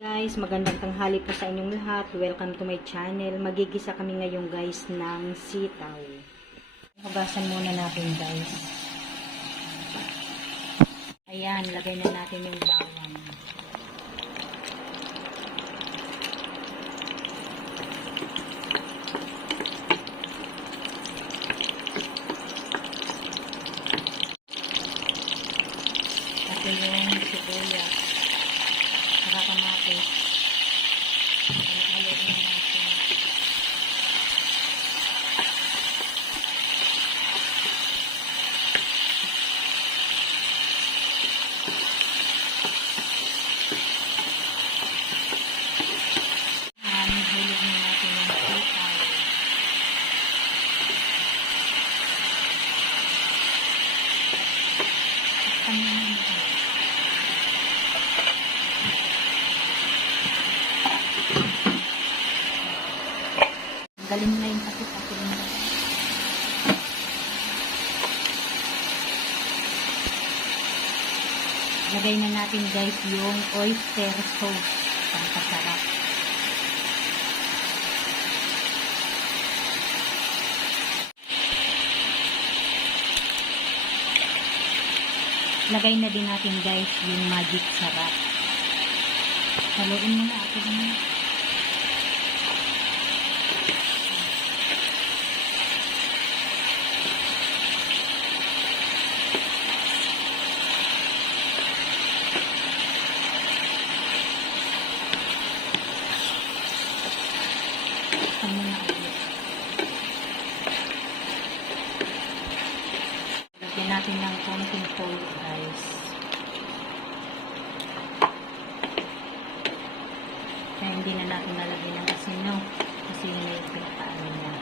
Guys, magandang tanghali po sa inyong lahat. Welcome to my channel. Magigisa kami ngayon guys ng sitaw. Hugasan muna natin guys. Ayan, lagay na natin yung bawang. At yung sibuyas. Saka kamatis. Halo-halo na natin. Hulog na natin yung sitaw. Galing na yung kasi lagay na natin guys yung oyster sauce. Pampasarap. Lagay na din natin guys yung magic sarap. Haluin mo na ako din. Lagyan natin ng konting cold rice. Kaya hindi na natin nalagyan ng asino kasi yun na yung pinakaano niya.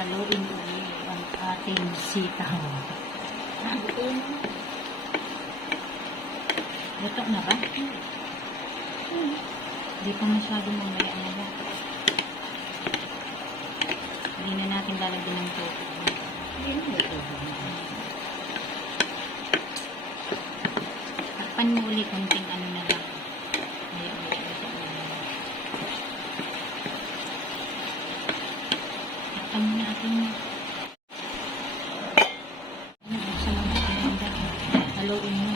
Haluin ulit ang ating sitaw. Luto na ba? Hindi pa masyadong mamaya-maya. Hindi na natin lalagyan ng tubig. Takpan mo ulit konting ano na lang. Takpan mo na ating haluin mo.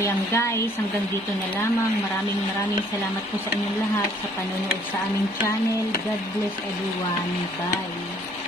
Ayan guys, hanggang dito na lamang. Maraming salamat po sa inyong lahat sa panonood sa aming channel. God bless everyone. Bye!